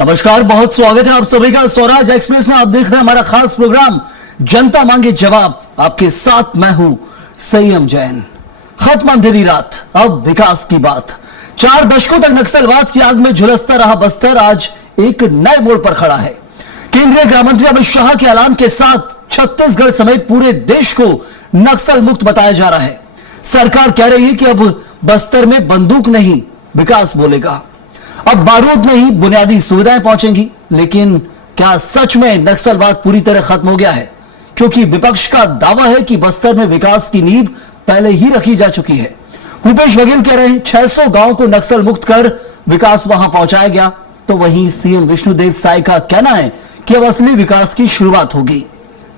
नमस्कार, बहुत स्वागत है आप सभी का स्वराज एक्सप्रेस में। आप देख रहे हैं हमारा खास प्रोग्राम जनता मांगे जवाब। आपके साथ मैं हूं संयम जैन। खत्म अंधेरी रात, अब विकास की बात। 4 दशकों तक नक्सलवाद की आग में झुलसता रहा बस्तर आज एक नए मोड़ पर खड़ा है। केंद्रीय गृह मंत्री अमित शाह के ऐलान के साथ छत्तीसगढ़ समेत पूरे देश को नक्सल मुक्त बताया जा रहा है। सरकार कह रही है कि अब बस्तर में बंदूक नहीं, विकास बोलेगा। अब बारूद नहीं, बुनियादी सुविधाएं पहुंचेंगी। लेकिन क्या सच में नक्सलवाद पूरी तरह खत्म हो गया है? क्योंकि विपक्ष का दावा है कि बस्तर में विकास की नींव पहले ही रखी जा चुकी है। भूपेश बघेल कह रहे हैं 600 गांव को नक्सल मुक्त कर विकास वहां पहुंचाया गया। तो वहीं सीएम विष्णुदेव साय का कहना है कि अब असली विकास की शुरुआत होगी।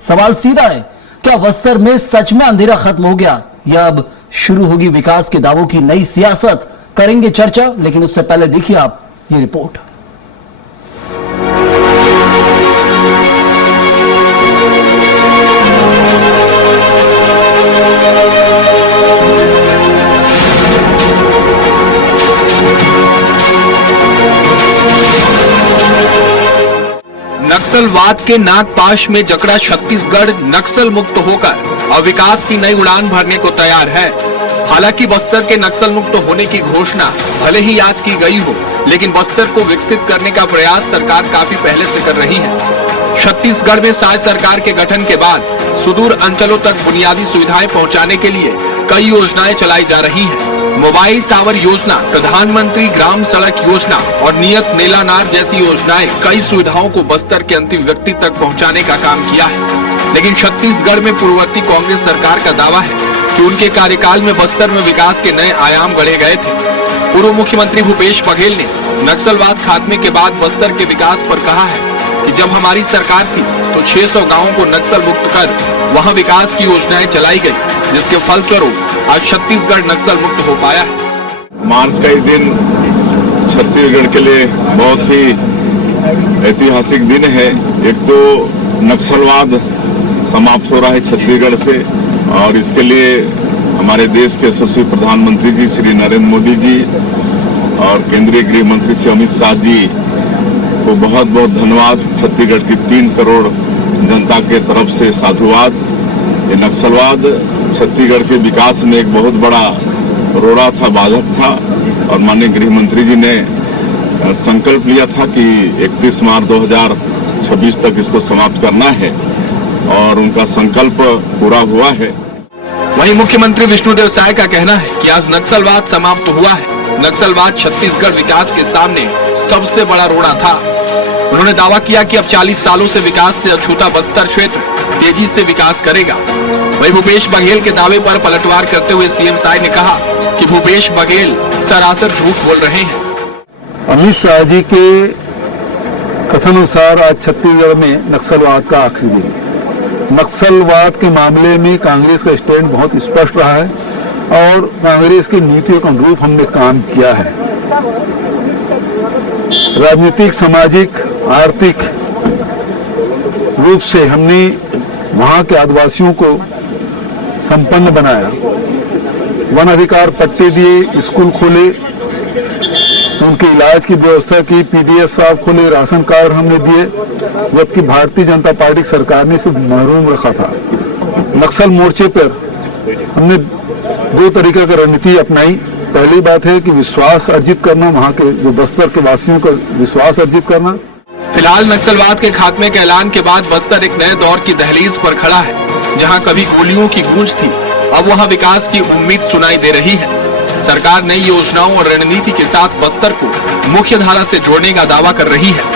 सवाल सीधा है, क्या बस्तर में सच में अंधेरा खत्म हो गया या अब शुरू होगी विकास के दावों की नई सियासत? करेंगे चर्चा, लेकिन उससे पहले देखिए आप ये रिपोर्ट। नक्सलवाद के नागपाश में जकड़ा छत्तीसगढ़ नक्सल मुक्त होकर और विकास की नई उड़ान भरने को तैयार है। हालांकि बस्तर के नक्सल मुक्त होने की घोषणा भले ही आज की गई हो, लेकिन बस्तर को विकसित करने का प्रयास सरकार काफी पहले से कर रही है। छत्तीसगढ़ में साय सरकार के गठन के बाद सुदूर अंचलों तक बुनियादी सुविधाएं पहुंचाने के लिए कई योजनाएं चलाई जा रही हैं। मोबाइल टावर योजना, प्रधानमंत्री ग्राम सड़क योजना और नियत मेला नार जैसी योजनाएं कई सुविधाओं को बस्तर के अंतिम व्यक्ति तक पहुंचाने का काम किया है। लेकिन छत्तीसगढ़ में पूर्ववर्ती कांग्रेस सरकार का दावा है कि उनके कार्यकाल में बस्तर में विकास के नए आयाम गढ़े गए थे। पूर्व मुख्यमंत्री भूपेश बघेल ने नक्सलवाद खात्मे के बाद बस्तर के विकास पर कहा है कि जब हमारी सरकार थी तो 600 गांवों को नक्सल मुक्त कर वहां विकास की योजनाएं चलाई गई, जिसके फलस्वरूप आज छत्तीसगढ़ नक्सल मुक्त हो पाया है। मार्च का ये दिन छत्तीसगढ़ के लिए बहुत ही ऐतिहासिक दिन है। एक तो नक्सलवाद समाप्त हो रहा है छत्तीसगढ़ से, और इसके लिए हमारे देश के यशस्वी प्रधानमंत्री जी श्री नरेंद्र मोदी जी और केंद्रीय गृह मंत्री श्री अमित शाह जी को बहुत बहुत धन्यवाद। छत्तीसगढ़ की 3 करोड़ जनता के तरफ से साधुवाद। ये नक्सलवाद छत्तीसगढ़ के विकास में एक बहुत बड़ा रोड़ा था, बाधक था, और माननीय गृह मंत्री जी ने संकल्प लिया था कि 31 मार्च 2026 तक इसको समाप्त करना है, और उनका संकल्प पूरा हुआ है। वहीं मुख्यमंत्री विष्णुदेव साय का कहना है कि आज नक्सलवाद समाप्त हुआ है। नक्सलवाद छत्तीसगढ़ विकास के सामने सबसे बड़ा रोड़ा था। उन्होंने दावा किया कि अब 40 सालों से विकास से अछूता बस्तर क्षेत्र तेजी से विकास करेगा। वहीं भूपेश बघेल के दावे पर पलटवार करते हुए सीएम साय ने कहा कि भूपेश बघेल सरासर झूठ बोल रहे हैं। अमित शाह जी के कथनानुसार आज छत्तीसगढ़ में नक्सलवाद का आखिरी दिन। नक्सलवाद के मामले में कांग्रेस का स्टैंड बहुत स्पष्ट रहा है और कांग्रेस की नीतियों के अनुरूप हमने काम किया है। राजनीतिक, सामाजिक, आर्थिक रूप से हमने वहां के आदिवासियों को संपन्न बनाया। वन अधिकार पट्टे दिए, स्कूल खोले, उनके इलाज की व्यवस्था की, पीडीएस साहब खोले, राशन कार्ड हमने दिए, जबकि भारतीय जनता पार्टी सरकार ने इसे महरूम रखा था। नक्सल मोर्चे पर हमने 2 तरीके की रणनीति अपनाई। पहली बात है कि विश्वास अर्जित करना, वहां के जो बस्तर के वासियों का विश्वास अर्जित करना। फिलहाल नक्सलवाद के खात्मे के ऐलान के बाद बस्तर एक नए दौर की दहलीज पर खड़ा है। जहां कभी गोलियों की गूंज थी, अब वहां विकास की उम्मीद सुनाई दे रही है। सरकार नई योजनाओं और रणनीति के साथ बस्तर को मुख्य धारा से जोड़ने का दावा कर रही है।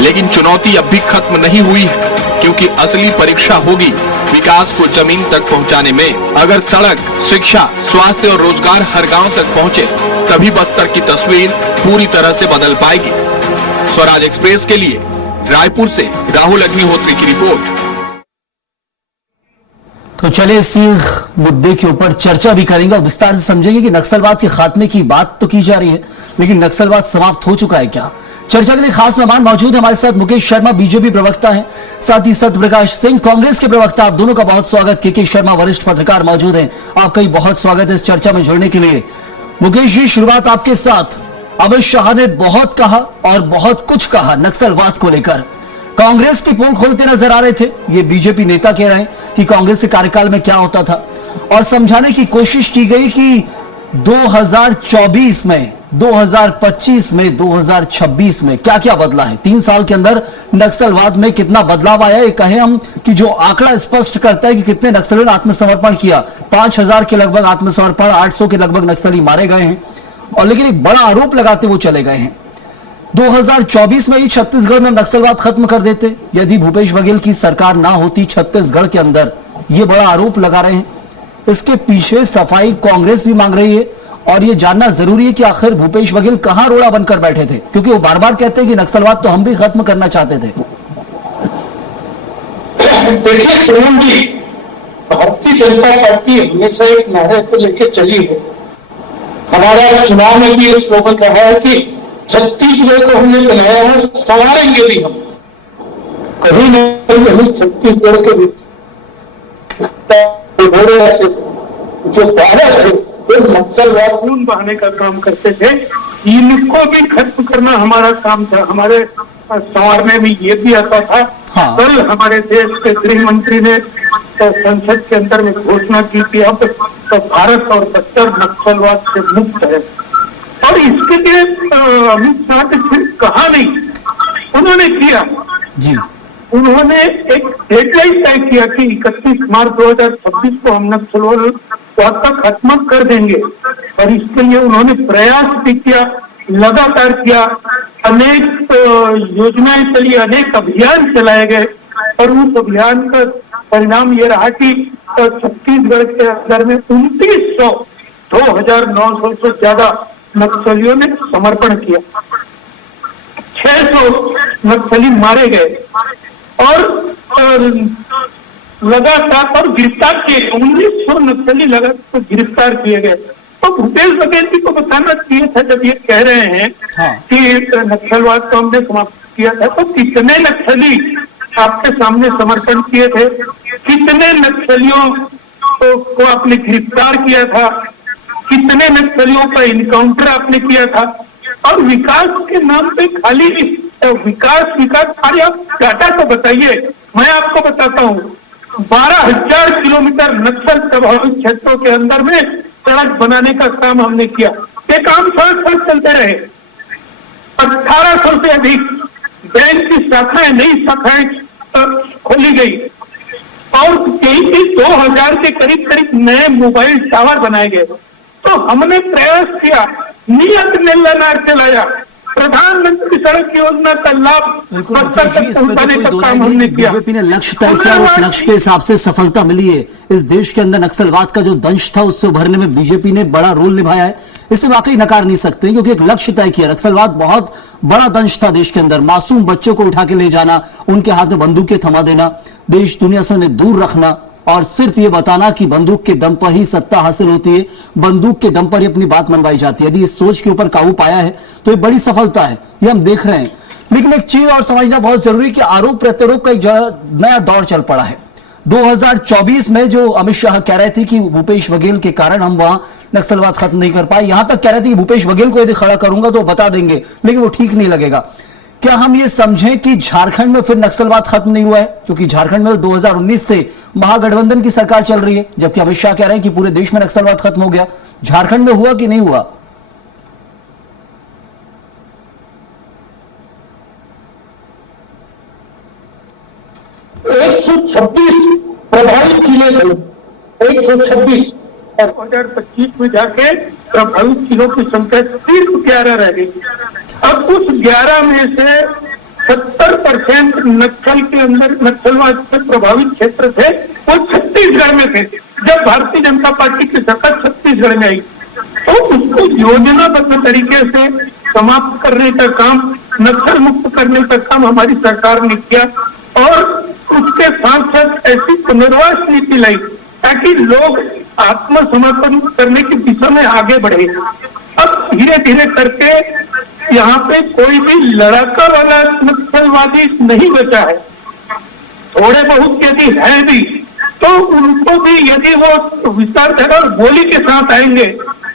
लेकिन चुनौती अब भी खत्म नहीं हुई है, क्योंकि असली परीक्षा होगी विकास को जमीन तक पहुंचाने में। अगर सड़क, शिक्षा, स्वास्थ्य और रोजगार हर गांव तक पहुंचे, तभी बस्तर की तस्वीर पूरी तरह से बदल पाएगी। स्वराज एक्सप्रेस के लिए रायपुर से राहुल अग्निहोत्री की रिपोर्ट। तो चले इस मुद्दे के ऊपर चर्चा भी करेंगे और विस्तार से समझेंगे कि नक्सलवाद के खात्मे की बात तो की जा रही है, लेकिन नक्सलवाद समाप्त हो चुका है क्या? चर्चा के लिए खास मेहमान मौजूद है हमारे साथ। मुकेश शर्मा बीजेपी प्रवक्ता हैं, साथ ही सत्यप्रकाश सिंह कांग्रेस के प्रवक्ता। आप दोनों का बहुत स्वागत। के शर्मा वरिष्ठ पत्रकार मौजूद हैं, आपका भी बहुत स्वागत है इस चर्चा में जुड़ने के लिए। मुकेश जी, शुरुआत आपके साथ। अमित शाह ने बहुत कहा और बहुत कुछ कहा नक्सलवाद को लेकर। कांग्रेस की पोल खोलते नजर आ रहे थे। ये बीजेपी नेता कह रहे हैं कि कांग्रेस के कार्यकाल में क्या होता था और समझाने की कोशिश की गई कि 2024 में, 2025 में, 2026 में क्या क्या बदला है। 3 साल के अंदर नक्सलवाद में कितना बदलाव आया है, कहें हम कि जो आंकड़ा स्पष्ट करता है कि कितने नक्सलियों ने आत्मसमर्पण किया। 5000 के लगभग आत्मसमर्पण, 800 के लगभग नक्सली मारे गए हैं और लेकिन एक बड़ा आरोप लगाते वो चले गए हैं। 2024 में ही छत्तीसगढ़ में नक्सलवाद खत्म कर देते यदि भूपेश बघेल की सरकार ना होती छत्तीसगढ़ के अंदर, ये बड़ा आरोप लगा रहे हैं। इसके पीछे सफाई कांग्रेस भी मांग रही है और ये जानना जरूरी है कि आखिर भूपेश बघेल कहां रोड़ा बनकर बैठे थे, क्योंकि वो बार बार कहते हैं कि नक्सलवाद तो हम भी खत्म करना चाहते थे। देखिए सोनम जी, भारतीय जनता पार्टी हमेशा एक नारे को लेकर चली है। हमारा चुनाव में भी ये स्लोगन रहा है कि छत्तीसगढ़ को हमने बनाया है, संवारेंगे भी हम। कहीं न कहीं छत्तीसगढ़ के जो बाहर थे वो नक्सलवाद खून बहाने का काम करते थे। इनको भी खत्म करना हमारा काम था। हमारे संवारने में ये भी आता था। हाँ। कल हमारे देश के गृह मंत्री ने संसद के अंदर में घोषणा की कि अब तो भारत और बस्तर नक्सलवाद से मुक्त है। और इसके लिए अमित शाह ने सिर्फ कहा नहीं, उन्होंने किया जी। उन्होंने एक डेडलाइन तय किया कि 31 मार्च 2026 को हम नक्सलवाद तक खत्म कर देंगे। और इसके लिए उन्होंने प्रयास भी किया, लगातार किया। अनेक योजनाएं चली, अनेक अभियान चलाए गए और उस अभियान का परिणाम ये रहा कि छत्तीसगढ़ के अंदर में 2900 से ज्यादा नक्सलियों ने समर्पण किया। 600 नक्सली मारे गए और लगातार और गिरफ्तार किए गए। 1900 नक्सली लगातार गिरफ्तार किए गए। तो भूपेश बघेल जी को बताना चाहिए था जब ये कह रहे हैं कि नक्सलवाद को हमने समाप्त किया था, तो कितने नक्सली आपके सामने समर्पण किए थे, कितने नक्सलियों को आपने गिरफ्तार किया था, कितने नक्सलियों का इनकाउंटर आपने किया था। और विकास के नाम पे खाली विकास अरे आप डाटा तो बताइए। मैं आपको बताता हूँ 12,000 किलोमीटर नक्सल प्रभावित क्षेत्रों के अंदर में सड़क बनाने का काम हमने किया। ये काम 7 साल चलते रहे। 1800 से अधिक बैंक की शाखाएं, नई शाखाएं खोली गई और कहीं 2000 के करीब नए मोबाइल टावर बनाए गए। तो हमने प्रयास किया, नियत निर्णय चलाया। प्रधानमंत्री सड़क योजना का लाभ बस्तर तक पहुंचाने का काम हमने किया। बीजेपी ने लक्ष्य तय किया और उस लक्ष्य के हिसाब से सफलता मिली है। इस देश के अंदर नक्सलवाद का जो दंश था उससे उभरने में बीजेपी ने बड़ा रोल निभाया है। इसे वाकई नकार नहीं सकते क्योंकि एक लक्ष्य तय किया। नक्सलवाद बहुत बड़ा दंश था देश के अंदर। मासूम बच्चों को उठा के ले जाना, उनके हाथ में बंदूकें थमा देना, देश दुनिया से उन्हें दूर रखना और सिर्फ ये बताना कि बंदूक के दम पर ही सत्ता हासिल होती है, बंदूक के दम पर ही अपनी बात मनवाई जाती है। यदि इस सोच के ऊपर काबू पाया है तो ये बड़ी सफलता है, ये हम देख रहे हैं। लेकिन एक चीज और समझना बहुत जरूरी कि आरोप प्रत्यारोप का एक नया दौर चल पड़ा है। 2024 में जो अमित शाह कह रहे थे कि भूपेश बघेल के कारण हम वहां नक्सलवाद खत्म नहीं कर पाए, यहां तक कह रहे थे कि भूपेश बघेल को यदि खड़ा करूंगा तो बता देंगे, लेकिन वो ठीक नहीं लगेगा। क्या हम ये समझें कि झारखंड में फिर नक्सलवाद खत्म नहीं हुआ है? क्योंकि झारखंड में 2019 से महागठबंधन की सरकार चल रही है, जबकि अमित शाह कह रहे हैं कि पूरे देश में नक्सलवाद खत्म हो गया। झारखंड में हुआ कि नहीं हुआ? एक 126 प्रभावित जिले थे, 126 और 2025 में जाके प्रभावित जिलों की संख्या सिर्फ 11 रह गई। अब उस 11 में से 70% नक्सल के अंदर नक्सलवाद से प्रभावित क्षेत्र थे, वो छत्तीसगढ़ में थे। जब भारतीय जनता पार्टी की सरकार छत्तीसगढ़ में आई तो उसको योजनाबद्ध तरीके से समाप्त करने का काम, नक्सल मुक्त करने का काम हमारी सरकार ने किया और उसके साथ साथ ऐसी पुनर्वास नीति लाई ताकि लोग आत्मसमर्पण करने की दिशा में आगे बढ़े। अब धीरे धीरे करके यहाँ पे कोई भी लड़ाका वाला नक्सलवादी नहीं बचा है। थोड़े बहुत यदि है भी तो उनको भी यदि वो विस्तार और गोली के साथ आएंगे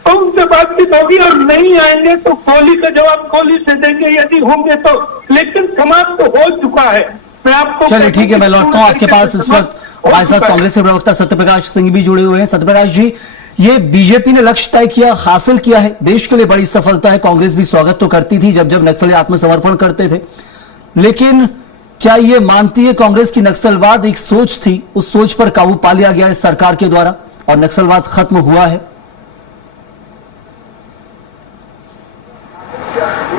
तो तो उनसे बातचीत होगी, और नहीं आएंगे तो गोली का जवाब गोली से देंगे यदि होंगे तो। लेकिन समाप्त तो हो चुका है। मैं आपको चलिए ठीक है, मैं लौटता हूं आपके पास। इस वक्त हमारे साथ कांग्रेस के प्रवक्ता सत्यप्रकाश सिंह भी जुड़े हुए हैं। सत्यप्रकाश जी, ये बीजेपी ने लक्ष्य तय किया, हासिल किया है, देश के लिए बड़ी सफलता है। कांग्रेस भी स्वागत तो करती थी जब जब नक्सली आत्मसमर्पण करते थे, लेकिन क्या ये मानती है कांग्रेस की नक्सलवाद एक सोच थी, उस सोच पर काबू पा लिया गया इस सरकार के द्वारा और नक्सलवाद खत्म हुआ है?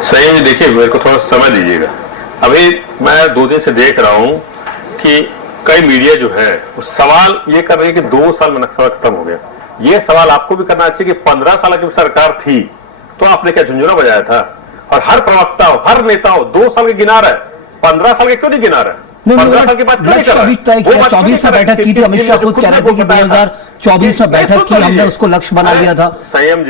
सही है। देखिए, मेरे को थोड़ा समय दीजिएगा। अभी मैं 2 दिन से देख रहा हूं कि कई मीडिया जो है वो सवाल ये कर रही है कि 2 साल में नक्सलवाद खत्म हो गया। ये सवाल आपको भी करना चाहिए कि 15 साल की सरकार थी तो आपने क्या झुंझुना बजाया था? और हर प्रवक्ता हो, हर नेता हो 2 साल के गिना रहा है, 15 साल के क्यों नहीं गिना रहा है? 15 साल की बात क्यों नहीं कर रहा है? तय किया, 24 में बैठक की थी, अमित शाह खुद कह रहे थे कि 2024 में बैठक की, हमने उसको लक्ष्य बना लिया था। संयम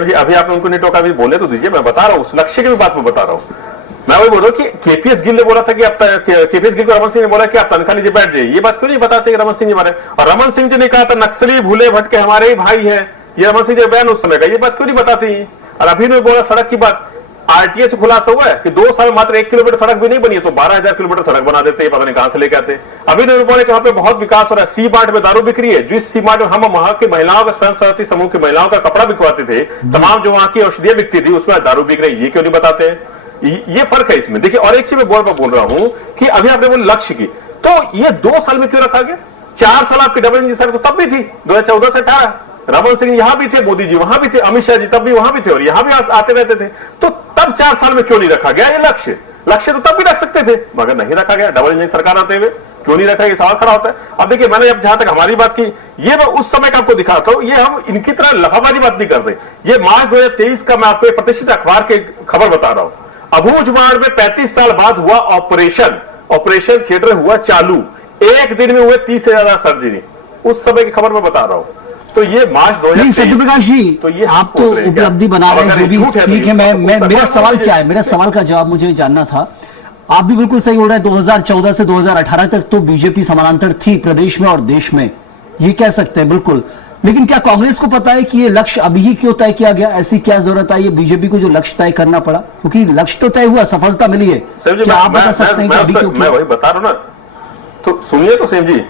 जी, अभी आपने उनको नहीं टोका, अभी बोले तो दीजिए, मैं बता रहा हूं उस लक्ष्य की भी बात मैं बता रहा हूं। मैं वही बोल रहा हूं कि केपीएस गिल ने बोला था कि आप केपीएस गिल को रमन सिंह ने बोला कि आप तनख्वाह लीजिए, बैठ जाइए। ये बात क्यों नहीं बताते कि रमन सिंह जी हमारे, और रमन सिंह जी ने कहा था नक्सली भूले भटके हमारे ही भाई हैं, ये रमन सिंह जी बयान उस समय का, ये बात क्यों नहीं बताती? और अभी ने बोला सड़क की बात, आरटीए से खुलासा हुआ है कि 2 साल मात्र 1 किलोमीटर सड़क भी नहीं बनी है तो 12,000 किलोमीटर सड़क बना देते हैं, पता नहीं कहां से लेके आते। अभी ने बोला कि वहां पे बहुत विकास हो रहा है, सी मार्ट में दारू बिक्री है, जिस सी मार्ट में हम वहां की महिलाओं का स्वयं सहायता समूह की महिलाओं का कपड़ा बिकवाते थे, तमाम जो वहां की औषधियां बिकती थी उसमें दारू बिक रही, ये क्यों नहीं बताते हैं? ये फर्क है इसमें। देखिए, और एक चीज मैं बोल रहा हूं कि अभी आपने बोला लक्ष्य की, तो ये 2 साल में क्यों रखा गया? 4 साल आपकी डबल इंजन सरकार तो तब भी थी, 2014 से 18 रमन सिंह यहां भी थे, मोदी जी वहां भी थे, अमित शाह जी तब भी वहां भी थे और यहां भी आते रहते थे, तो तब 4 साल में क्यों नहीं रखा गया ये लक्ष्य? लक्ष्य तो तब भी रख सकते थे मगर नहीं रखा गया। डबल इंजन सरकार आते हुए क्यों नहीं रखा, ये सवाल खड़ा होता है। अब देखिए, मैंने अब जहां तक हमारी बात की, ये मैं उस समय का आपको दिखाता हूं, ये हम इनकी तरह लफाबाजी बात नहीं करते। ये मार्च 2023 का मैं आपको प्रतिष्ठित अखबार की खबर बता रहा हूं। अबूझमाड़ में 35 साल बाद हुआ ऑपरेशन थिएटर हुआ चालू, 1 दिन में हुए 30 से ज्यादा सर्जरी, उस समय की खबर मैं बता रहा हूं। तो ये मार्च 2023। सत्यप्रकाश जी, तो ये आप तो उपलब्धि बना रहे हैं, जो भी ठीक है। मेरा सवाल क्या है, मेरा सवाल का जवाब मुझे जानना था। आप भी बिल्कुल सही बोल रहे हैं, 2014 से 2018 तक तो बीजेपी समानांतर थी प्रदेश में और देश में, ये कह सकते हैं बिल्कुल। लेकिन क्या कांग्रेस को पता है कि ये लक्ष्य अभी ही क्यों तय किया गया? ऐसी क्या जरूरत आई है बीजेपी को जो लक्ष्य तय करना पड़ा? क्योंकि लक्ष्य तो तय हुआ, सफलता मिली है, क्या आप बता सकते हैं कि अभी क्यों? मैं वही बता रहा हूं ना, तो सुनिए तो सेम जी।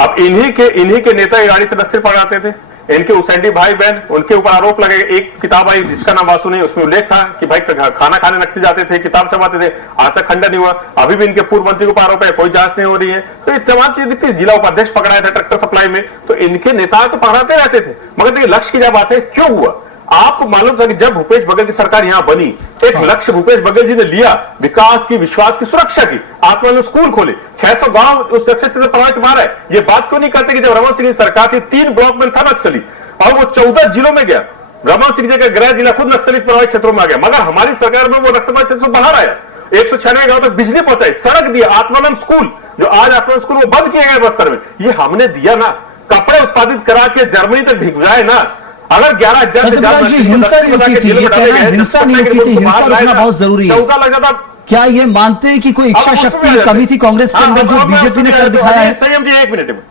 अब इन्हीं के नेता ये गाड़ी से नक्सल पकड़ाते थे, इनके उसेंडी भाई बहन, उनके ऊपर आरोप लगे। एक किताब आई जिसका नाम वासु नहीं, उसमें उल्लेख था कि भाई खाना खाने नक्सल जाते थे, किताब छपाते थे, आज तक खंडन नहीं हुआ। अभी भी इनके पूर्व मंत्री के ऊपर आरोप है, कोई जांच नहीं हो रही है। तो ये तमाम चीज दिखती है। जिला उपाध्यक्ष पकड़ाए थे ट्रैक्टर सप्लाई में, तो इनके नेता तो पकड़ाते रहते थे। मगर देखिए, लक्ष्य की जब बात है क्यों हुआ, आपको मालूम था कि जब भूपेश बघेल की सरकार यहां बनी, एक लक्ष्य भूपेश बघेल जी ने लिया, विकास की, विश्वास की, सुरक्षा की। आपने ने स्कूल खोले, 600 गांव उस लक्ष्य से प्रभावित से बाहर है। ये बात क्यों नहीं करते कि जब रमन सिंह की सरकार थी 3 ब्लॉक में था नक्सली और वो 14 जिलों में गया। रमन सिंह जी का गृह जिला खुद नक्सली प्रभावित क्षेत्रों में आ गया, मगर हमारी सरकार में वो नक्सल क्षेत्र से बाहर आया। 196 गांव तक बिजली पहुंचाई, सड़क दिया, आत्मानंद स्कूल, जो आज आत्मानंद स्कूल वो बंद किए गए बस्तर में, ये हमने दिया ना। कपड़े उत्पादित करा के जर्मनी तक भिजवाए ना। अगर 11,000 से ज्यादा हिंसा नहीं रुकी थी, ये कहना है हिंसा नहीं रुकी थी, हिंसा रुकना बहुत जरूरी है। लग जाता। क्या ये मानते हैं कि कोई इच्छा शक्ति की कमी थी कांग्रेस के अंदर जो बीजेपी ने कर दिखाया है? संयम जी 1 मिनट में,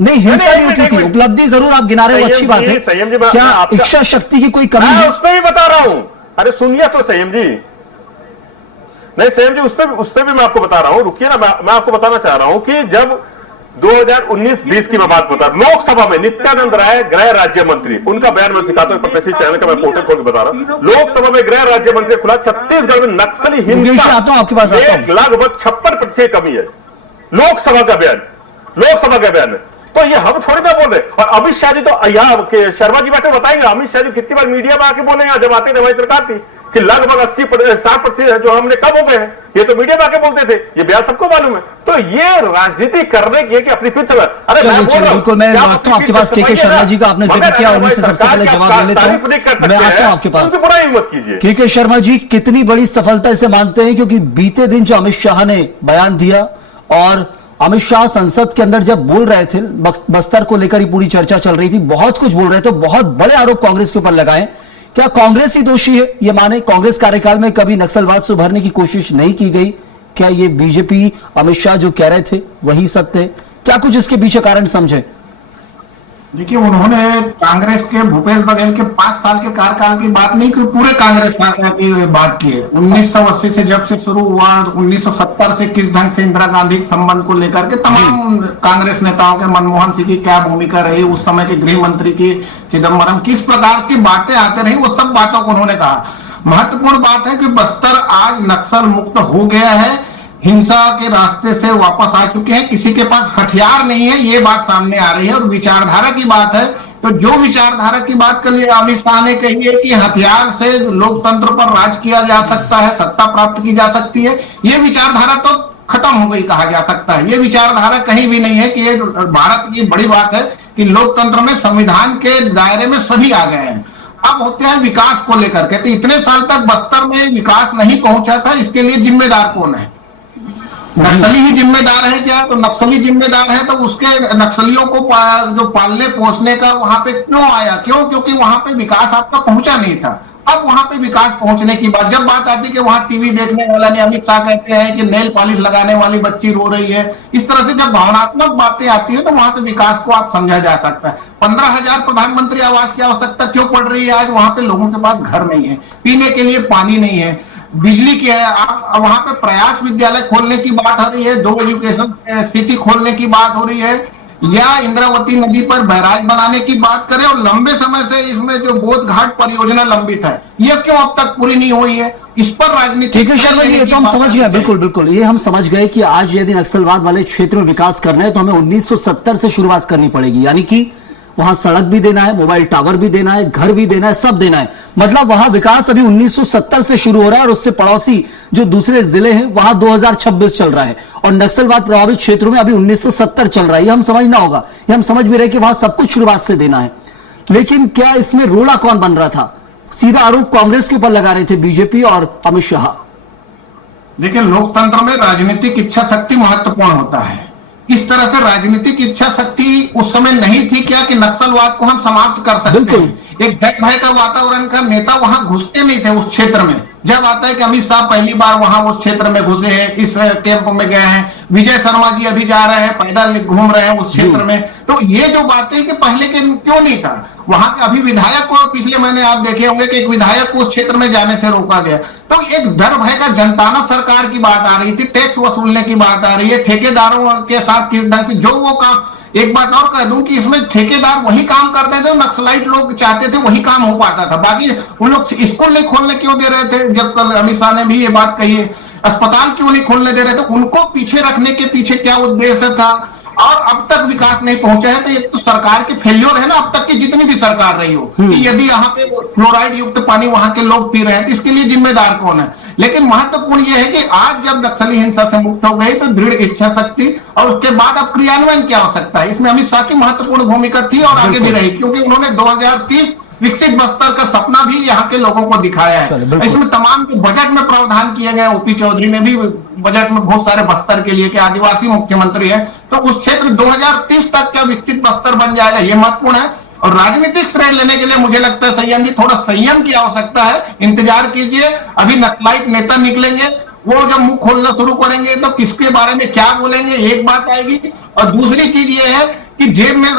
नहीं, हिंसा नहीं रुकी थी, उपलब्धि जरूर आप गिना रहे हो, अच्छी बात है। क्या इच्छा शक्ति की कोई कमी है? उसमें भी बता रहा हूं। अरे सुनिए तो संयम जी, नहीं संयम जी, उसपे भी मैं आपको बता रहा हूं, रुकिए ना। मैं आपको बताना चाह रहा हूं कि जब 2019-20 की मैं बात बता, लोकसभा में नित्यानंद राय गृह राज्य मंत्री, उनका बयान मैं दिखाता हूं, प्रतिष्ठित चैनल का मैं पोर्टल खोल के बता रहा हूं। लोकसभा में गृह राज्य मंत्री खुला, छत्तीसगढ़ में नक्सली हिंसा आपके पास लगभग 56% कमी है। लोकसभा का बयान है। तो ये हम थोड़ी ना बोल रहे। और अमित शाह जी तो यहाँ शर्मा जी बैठे बताएंगे, अमित शाह जी कितनी बार मीडिया में आके बोले, जब आते थे हमारी सरकार थी कि लगभग 60% जो हमने कम हो गए हैं, ये तो मीडिया में आके बोलते थे, ये बयान सबको मालूम है। तो ये राजनीति करने की कि अपनी फिर अरे बिल्कुल, मैं आता हूं आपके पास। के शर्मा जी का आपने जिक्र किया, उन्हीं से सबसे पहले जवाब ले लेता हूं। मैं आता हूं आपके पास। बुराई मत कीजिए। के शर्मा जी, कितनी बड़ी सफलता इसे मानते हैं? क्योंकि बीते दिन जो अमित शाह ने बयान दिया, और अमित शाह संसद के अंदर जब बोल रहे थे, बस्तर को लेकर ही पूरी चर्चा चल रही थी, बहुत कुछ बोल रहे थे, बहुत बड़े आरोप कांग्रेस के ऊपर लगाए। क्या कांग्रेस ही दोषी है? ये माने कांग्रेस कार्यकाल में कभी नक्सलवाद से उभरने की कोशिश नहीं की गई? क्या ये बीजेपी, अमित शाह जो कह रहे थे वही सत्य है? क्या कुछ इसके पीछे कारण समझे? देखिए, उन्होंने कांग्रेस के भूपेश बघेल के 5 साल के कार्यकाल की बात नहीं की, पूरे कांग्रेस की बात की है। 1980 से जब से शुरू हुआ, 1970 से किस ढंग से इंदिरा गांधी के संबंध को लेकर के तमाम कांग्रेस नेताओं के, मनमोहन सिंह की क्या भूमिका रही, उस समय के गृह मंत्री की, चिदम्बरम, किस प्रकार की बातें आते रही, वो सब बातों को उन्होंने कहा। महत्वपूर्ण बात है कि बस्तर आज नक्सल मुक्त हो गया है, हिंसा के रास्ते से वापस आ चुके हैं, किसी के पास हथियार नहीं है, ये बात सामने आ रही है। और विचारधारा की बात है तो जो विचारधारा की बात कर लिया अमित शाह ने कही है कि हथियार से लोकतंत्र पर राज किया जा सकता है, सत्ता प्राप्त की जा सकती है, ये विचारधारा तो खत्म हो गई कहा जा सकता है। ये विचारधारा कहीं भी नहीं है कि ये भारत की बड़ी बात है कि लोकतंत्र में संविधान के दायरे में सभी आ गए हैं। अब होते हैं विकास को लेकर के, तो इतने साल तक बस्तर में विकास नहीं पहुंचा था, इसके लिए जिम्मेदार कौन है? नक्सली ही जिम्मेदार है क्या? तो नक्सली जिम्मेदार है तो उसके नक्सलियों को जो पालने पोसने का वहां पे क्यों आया? क्योंकि वहां पे विकास आपका पहुंचा नहीं था। अब वहां पे विकास पहुंचने की बात, जब बात आती है कि वहां टीवी देखने वाला नहीं, अमित शाह कहते हैं कि नेल पॉलिश लगाने वाली बच्ची रो रही है, इस तरह से जब भावनात्मक बातें आती है तो वहां से विकास को आप समझा जा सकता है। 15,000 प्रधानमंत्री आवास की आवश्यकता क्यों पड़ रही है? आज वहां पे लोगों के पास घर नहीं है, पीने के लिए पानी नहीं है, बिजली की है। आप वहां पे प्रयास विद्यालय खोलने की बात हो रही है, 2 एजुकेशन सिटी खोलने की बात हो रही है, या इंद्रावती नदी पर बैराज बनाने की बात करें, और लंबे समय से इसमें जो बोध घाट परियोजना लंबित है, ये क्यों अब तक पूरी नहीं हुई है? इस पर राजनीति। ठीक है शर्मा जी, ये तो हम समझ गए, बिल्कुल बिल्कुल, ये हम समझ गए कि आज यदि नक्सलवाद वाले क्षेत्र में विकास करना है तो हमें 1970 से शुरुआत करनी पड़ेगी, यानी कि वहां सड़क भी देना है, मोबाइल टावर भी देना है, घर भी देना है, सब देना है। मतलब वहां विकास अभी 1970 से शुरू हो रहा है और उससे पड़ोसी जो दूसरे जिले हैं वहां 2026 चल रहा है, और नक्सलवाद प्रभावित क्षेत्रों में अभी 1970 चल रहा है। ये हम समझना होगा, ये हम समझ भी रहे कि वहां सब कुछ शुरुआत से देना है। लेकिन क्या इसमें रोड़ा कौन बन रहा था? सीधा आरोप कांग्रेस के ऊपर लगा रहे थे बीजेपी और अमित शाह। देखिए, लोकतंत्र में राजनीतिक इच्छा शक्ति महत्वपूर्ण होता है। इस तरह से राजनीतिक इच्छा शक्ति उस समय नहीं थी क्या कि नक्सलवाद को हम समाप्त कर सकते हैं। एक डर भय का वातावरण का नेता वहां घुसते नहीं थे उस क्षेत्र में। जब आता है कि अमित शाह पहली बार वहां उस क्षेत्र में घुसे हैं, इस कैंप में गए हैं, विजय शर्मा जी अभी जा रहे हैं, पैदल घूम रहे हैं उस क्षेत्र में, तो ये जो बातें कि पहले के क्यों नहीं था? वहां के अभी विधायक को, पिछले महीने आप देखे होंगे कि एक विधायक को उस क्षेत्र में जाने से रोका गया। तो एक डर भय का जनताना सरकार की बात आ रही थी, टैक्स वसूलने की बात आ रही है, ठेकेदारों के साथ किस ढंग से जो वो काम। एक बात और कह दूं कि इसमें ठेकेदार वही काम करते थे, नक्सलाइट लोग चाहते थे वही काम हो पाता था। बाकी उन लोग स्कूल नहीं खोलने क्यों दे रहे थे? जब कल अमित शाह ने भी ये बात कही है, अस्पताल क्यों नहीं खोलने दे रहे थे? उनको पीछे रखने के पीछे क्या उद्देश्य था? और अब तक विकास नहीं पहुंचा है, तो एक तो सरकार के फेल्योर है ना, अब तक की जितनी भी सरकार रही हो, कि यदि यहाँ पे फ्लोराइड युक्त पानी वहां के लोग पी रहे हैं तो इसके लिए जिम्मेदार कौन है? लेकिन महत्वपूर्ण यह है कि आज जब नक्सली हिंसा से मुक्त हो गई तो दृढ़ इच्छा शक्ति और उसके बाद अब क्रियान्वयन की आवश्यकता है। इसमें अमित शाह की महत्वपूर्ण भूमिका थी और आगे भी रही, क्योंकि उन्होंने 2030 विकसित बस्तर का सपना भी यहाँ के लोगों को दिखाया है। इसमें तमाम जो बजट में प्रावधान किए गए, ओपी चौधरी ने भी बजट में बहुत सारे बस्तर के लिए, कि आदिवासी मुख्यमंत्री है, तो उस क्षेत्र 2030 तक का विकसित बस्तर बन जाएगा, ये महत्वपूर्ण है। और राजनीतिक श्रेय लेने के लिए मुझे लगता है संयम जी, थोड़ा संयम की आवश्यकता है। इंतजार कीजिए, अभी नक्सलाइट नेता निकलेंगे, वो जब मुंह खोलना शुरू करेंगे तो किसके बारे में क्या बोलेंगे, एक बात आएगी। और दूसरी चीज ये है कि जेब में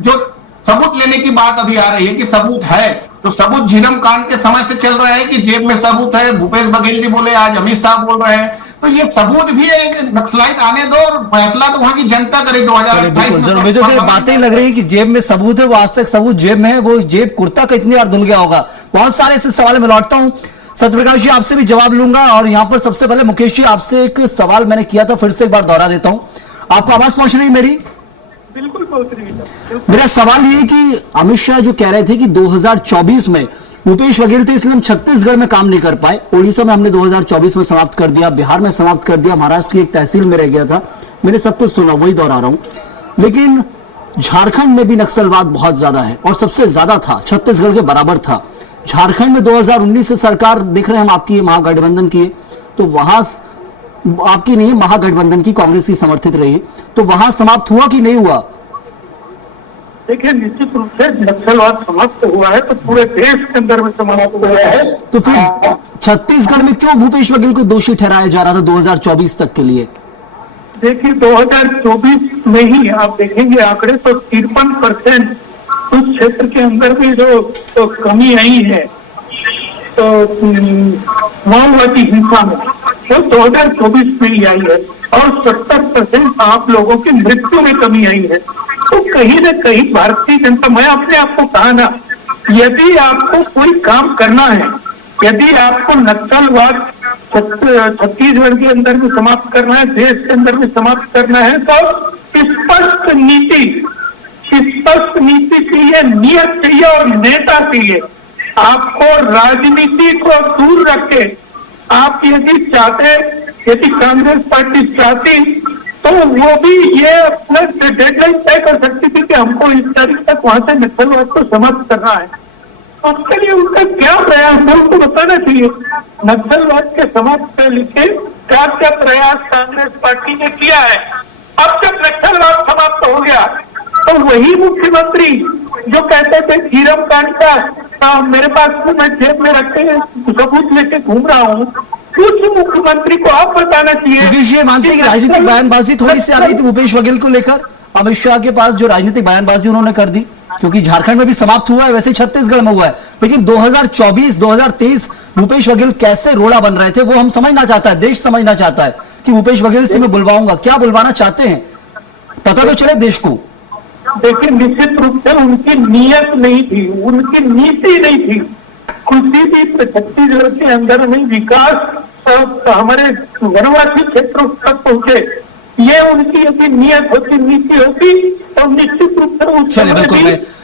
जो सबूत लेने की बात अभी आ रही है कि सबूत है, तो सबूत झीरम कांड के समय से चल रहा है कि जेब में सबूत है। भूपेश बघेल जी बोले, आज अमित शाह बोल रहे हैं, तो ये सबूत भी है कि नक्सलाइट आने दो और फैसला तो वहां की जनता करे 2028 में। जो बातें लग रही है कि जेब में सबूत है, वो आज तक सबूत जेब में है, वो जेब कुर्ता कितनी बार धुल गया होगा। बहुत सारे ऐसे सवाल में लौटता हूं। सत्यप्रकाश जी आपसे भी जवाब लूंगा, और यहां पर सबसे पहले मुकेश जी आपसे एक सवाल मैंने किया था, फिर से एक बार दोहरा देता हूं। आपको आवाज पहुंच रही मेरी? बिल्कुल पहुंच रही है। मेरा सवाल ये कि अमित शाह जो कह रहे थे कि 2024 में भूपेश बघेल थे इसलिए हम छत्तीसगढ़ में काम नहीं कर पाए, उड़ीसा में हमने 2024 में समाप्त कर दिया, बिहार में समाप्त कर दिया, महाराष्ट्र की एक तहसील में रह गया था, मैंने सब कुछ सुना, वही दोहरा रहा हूं। लेकिन झारखंड में भी नक्सलवाद बहुत ज्यादा है और सबसे ज्यादा था, छत्तीसगढ़ के बराबर था। झारखंड में 2019 से सरकार देख रहे हैं हम आपकी, महागठबंधन की, तो वहां आपकी नहीं, महागठबंधन की, कांग्रेस की समर्थित रही, तो वहां समाप्त हुआ कि नहीं हुआ? देखिए, निश्चित रूप से नक्सलवाद समाप्त हुआ है तो पूरे देश के अंदर में समाप्त हुआ है। तो फिर छत्तीसगढ़ में क्यों भूपेश बघेल को दोषी ठहराया जा रहा था 2024 तक के लिए? देखिए, 2024 में ही आप देखेंगे आंकड़े तो 53% क्षेत्र के अंदर भी जो तो कमी आई है तो माओवादी हिंसा में वो 2024 में ही आई है और 70% आप लोगों की मृत्यु में कमी आई है। तो कहीं न कहीं भारतीय जनता, मैं अपने आप को कहा ना, यदि आपको कोई काम करना है, यदि आपको नक्सलवाद छत्तीसगढ़ के अंदर भी समाप्त करना है, देश के अंदर भी समाप्त करना है, तो स्पष्ट नीति चाहिए, नियत चाहिए और नेता चाहिए। आपको राजनीति को दूर रख के आप यदि चाहते, यदि कांग्रेस पार्टी चाहती तो वो भी ये अपना डेडलाइन तय कर सकती थी कि हमको इस तारीख तक वहां से नक्सलवाद को समाप्त करना है। उसके लिए उनका क्या प्रयास है उनको बताना चाहिए। नक्सलवाद के समाप्त के लिए क्या क्या प्रयास कांग्रेस पार्टी ने किया है। अब जब नक्सलवाद समाप्त हो गया तो वही मुख्यमंत्री जो कहते थे झीरम कांड का मेरे पास तो मैं जेब में रख के सबूत लेके घूम रहा हूँ, उस मुख्यमंत्री को आप बताना चाहिए। योगेश जी मानते हैं कि राजनीतिक बयानबाजी थोड़ी सी आ गई थी भूपेश बघेल को लेकर, अमित शाह के पास जो राजनीतिक बयानबाजी उन्होंने कर दी, क्योंकि झारखंड में भी समाप्त हुआ है, वैसे छत्तीसगढ़ में हुआ है, लेकिन 2024-2023 भूपेश बघेल कैसे रोड़ा बन रहे थे वो हम समझना चाहता है, देश समझना चाहता है कि भूपेश बघेल से मैं बुलवाऊंगा, क्या बुलवाना चाहते हैं, पता तो चले देश को। देखिए, निश्चित रूप से उनकी नीयत नहीं थी, उनकी नीति नहीं थी। किसी भी छत्तीसगढ़ के अंदर में विकास हमारे वनवासी क्षेत्रों तक पहुंचे, ये उनकी यदि नियत होती, नीति होती तो निश्चित रूप से उस चलिए बिल्कुल,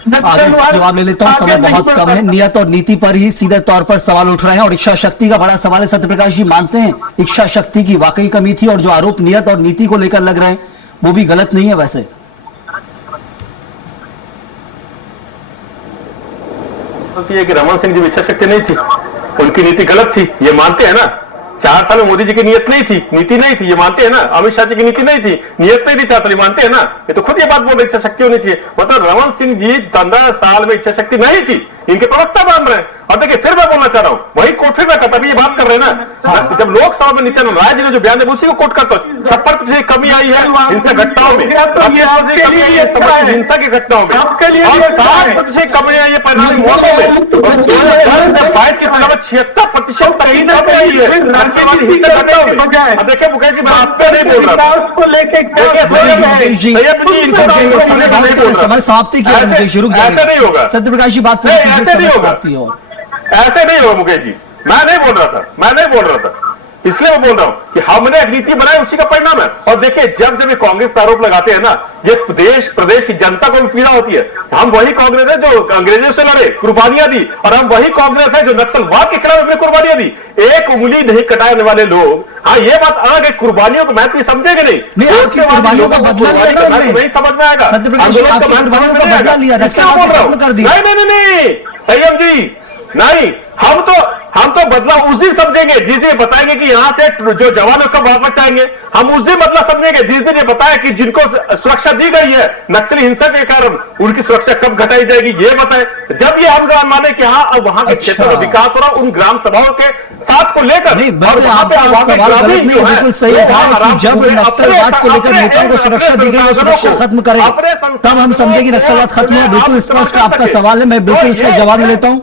मैं आगे जवाब ले लेता हूं, समय बहुत कम है। नियत और नीति पर ही सीधे तौर पर सवाल उठ रहे हैं और इच्छा शक्ति का बड़ा सवाल है। सत्यप्रकाश जी मानते हैं इच्छा शक्ति की वाकई कमी थी और जो आरोप नियत और नीति को लेकर लग रहे हैं वो भी गलत नहीं है वैसे? कि रमन सिंह जी की इच्छा शक्ति नहीं थी, उनकी नीति गलत थी, ये मानते हैं ना। 4 साल में मोदी जी की नीयत नहीं थी, नीति नहीं थी, ये मानते हैं ना। अमित शाह जी की नीति नहीं थी, नियत नहीं थी 4 साल, ये मानते हैं ना। ये तो खुद ये बात बोल रहे इच्छा शक्ति होनी चाहिए। मतलब रमन सिंह जी 15 साल में इच्छा शक्ति नहीं थी, इनके प्रवक्ता मान रहे हैं। और देखिए फिर मैं बोलना चाह रहा हूं, वही कोट फिर मैं करता ये बात कर रहे हैं ना। जब लोकसभा में नित्यानंद राय जी ने जो बयान दिया उसी को कोट करता हूं। 56% कमी आई है हिंसा घटनाओं में, कमी आई है हिंसा की घटनाओं में, और 60% कमी आई है परिणामी मौतों में। 2022 की तुलना में 76% तक कमी आई है नक्सलवादी हिंसा घटनाओं में। अब देखिए मुकेश जी, मैं आप पे नहीं बोल रहा उसको लेके समय समाप्ति की ऐसे नहीं होगा सत्यप्रकाश जी, बात ऐसे नहीं होगा, ऐसे नहीं होगा मुकेश जी। मैं नहीं बोल रहा था, इसलिए मैं बोल रहा हूं कि हमने एक नीति बनाई, उसी का परिणाम है। और देखिए जब जब ये कांग्रेस पर आरोप लगाते हैं ना, ये प्रदेश की जनता को भी पीड़ा होती है। हम वही कांग्रेस है जो अंग्रेजों से लड़े, कुर्बानियां दी, और हम वही कांग्रेस है जो नक्सलवाद के खिलाफ अपनी कुर्बानियां दी। एक उंगली नहीं कटाने वाले लोग, हाँ ये बात अलग है, कुर्बानियों को महत्व समझेंगे नहीं, कुर्बानियों का बदला नहीं समझ में आएगा। नहीं, संयम जी नहीं, हम तो बदला उस दिन समझेंगे जिस दिन बताएंगे कि यहां से जो जवान कब वापस आएंगे। हम उस दिन बदला समझेंगे जिस दिन ये बताया कि जिनको सुरक्षा दी गई है नक्सली हिंसा के कारण, उनकी सुरक्षा कब घटाई जाएगी ये बताए। जब ये हम माने कि हाँ अब वहां के क्षेत्र में विकास हो रहा, उन ग्राम सभाओं के साथ को लेकर बिल्कुल सही कहा कि जब नक्सलवाद को लेकर नेताओं को सुरक्षा दी गई, वो सुरक्षा खत्म करें तब हम समझे कि नक्सलवाद खत्म हुआ। बिल्कुल स्पष्ट आपका सवाल है, मैं बिल्कुल इसका जवाब में लेता हूं।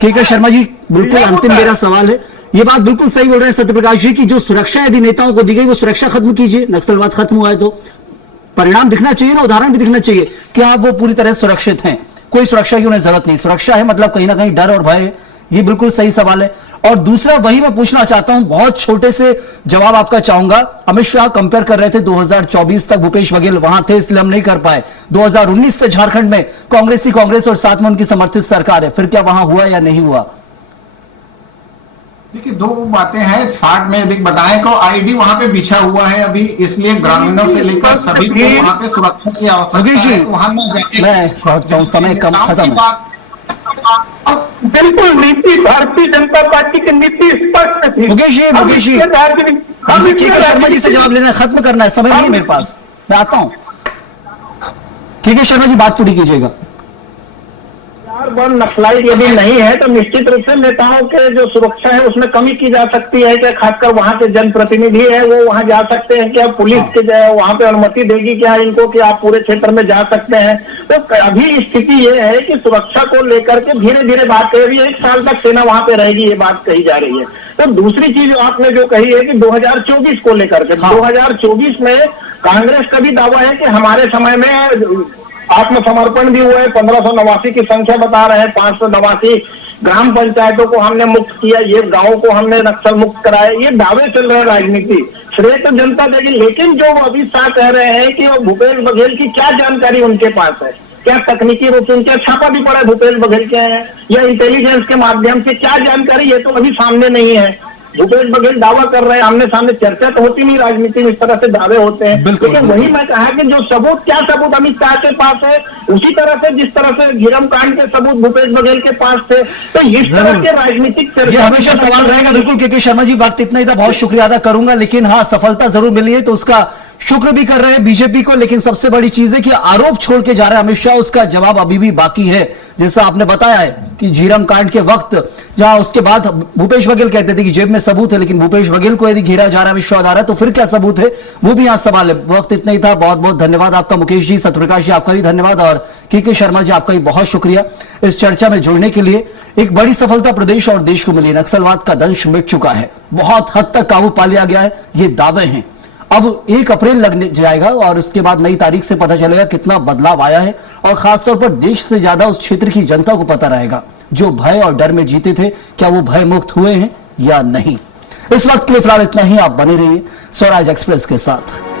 के शर्मा जी, बिल्कुल अंतिम मेरा सवाल है, ये बात बिल्कुल सही बोल रहे हैं सत्यप्रकाश जी की जो सुरक्षा यदि नेताओं को दी गई वो सुरक्षा खत्म कीजिए। नक्सलवाद खत्म हुआ है तो परिणाम दिखना चाहिए ना, उदाहरण भी दिखना चाहिए कि आप वो पूरी तरह सुरक्षित हैं, कोई सुरक्षा की उन्हें जरूरत नहीं। सुरक्षा है मतलब कहीं ना कहीं डर और भय है, ये बिल्कुल सही सवाल है। और दूसरा वही मैं पूछना चाहता हूं, बहुत छोटे से जवाब आपका चाहूंगा। अमित शाह कंपेयर कर रहे थे 2024 तक भूपेश बघेल वहां थे इसलिए हम नहीं कर पाए। 2019 से झारखंड में कांग्रेस और साथ में उनकी समर्थित सरकार है, फिर क्या वहां हुआ या नहीं हुआ? देखिए दो बातें हैं। 60 में यदि बताएं तो आईडी वहां पे बिछा हुआ है अभी, इसलिए ग्रामीणों से लेकर सभी को वहां पे सुरक्षा की आवश्यकता है। वहां मैं समय कम खत्म है। बिल्कुल नीति भारतीय जनता पार्टी की नीति स्पष्ट थी। मुकेश जी के शर्मा जी से जवाब लेना है, खत्म करना है, समय नहीं है मेरे पास, मैं आता हूं। के शर्मा जी बात पूरी कीजिएगा। पर नक्सलाइट यदि नहीं है तो निश्चित रूप से नेताओं के जो सुरक्षा है उसमें कमी की जा सकती है कि खासकर वहां के जनप्रतिनिधि है वो वहां जा सकते हैं क्या, पुलिस के वहां पे अनुमति देगी क्या इनको कि आप पूरे क्षेत्र में जा सकते हैं। तो अभी स्थिति ये है कि सुरक्षा को लेकर के धीरे धीरे बात कही रही है, 1 साल तक सेना वहां पे रहेगी, ये बात कही जा रही है। तो दूसरी चीज आपने जो कही है कि 2024 को लेकर के 2024 में कांग्रेस का भी दावा है कि हमारे समय में आत्मसमर्पण भी हुआ है, 1589 की संख्या बता रहे हैं, 589 ग्राम पंचायतों को हमने मुक्त किया, ये गांवों को हमने नक्सल मुक्त कराया, ये दावे चल रहे हैं राजनीति, श्रेय तो जनता देगी। लेकिन जो अमित शाह कह रहे हैं कि वो भूपेश बघेल की क्या जानकारी उनके पास है, क्या तकनीकी रूप से उनके छापा भी पड़ा है भूपेश बघेल के हैं या इंटेलिजेंस के माध्यम से क्या जानकारी, ये तो अभी सामने नहीं है। भूपेश बघेल दावा कर रहे हैं, आमने सामने चर्चा तो होती नहीं राजनीति में, इस तरह से दावे होते हैं। लेकिन वही मैं कहा कि जो सबूत, क्या सबूत अमित शाह के पास है, उसी तरह से जिस तरह से झीरम कांड के सबूत भूपेश बघेल के पास थे, तो इस तरह के राजनीतिक चर्चा हमेशा सवाल रहेगा। बिल्कुल के शर्मा जी, वक्त इतना ही था, बहुत शुक्रिया अदा करूंगा, लेकिन हाँ सफलता जरूर मिली है तो उसका शुक्र भी कर रहे हैं बीजेपी को। लेकिन सबसे बड़ी चीज है कि आरोप छोड़ के जा रहे हैं अमित शाह, उसका जवाब अभी भी बाकी है। जैसा आपने बताया है कि झीरम कांड के वक्त जहां उसके बाद भूपेश बघेल कहते थे कि जेब में सबूत है, लेकिन भूपेश बघेल को यदि घेरा जा रहा है अमित शाह है तो फिर क्या सबूत है, वो भी यहां सवाल है। वक्त इतना ही था, बहुत बहुत धन्यवाद आपका मुकेश जी, सत्यप्रकाश जी आपका भी धन्यवाद और के शर्मा जी आपका भी बहुत शुक्रिया इस चर्चा में जुड़ने के लिए। एक बड़ी सफलता प्रदेश और देश को मिली, नक्सलवाद का दंश मिट चुका है, बहुत हद तक काबू पा लिया गया है, ये दावे हैं। अब 1 अप्रैल लगने जाएगा और उसके बाद नई तारीख से पता चलेगा कितना बदलाव आया है और खासतौर पर देश से ज्यादा उस क्षेत्र की जनता को पता रहेगा जो भय और डर में जीते थे, क्या वो भय मुक्त हुए हैं या नहीं। इस वक्त के लिए फिलहाल इतना ही, आप बने रहिए स्वराज एक्सप्रेस के साथ।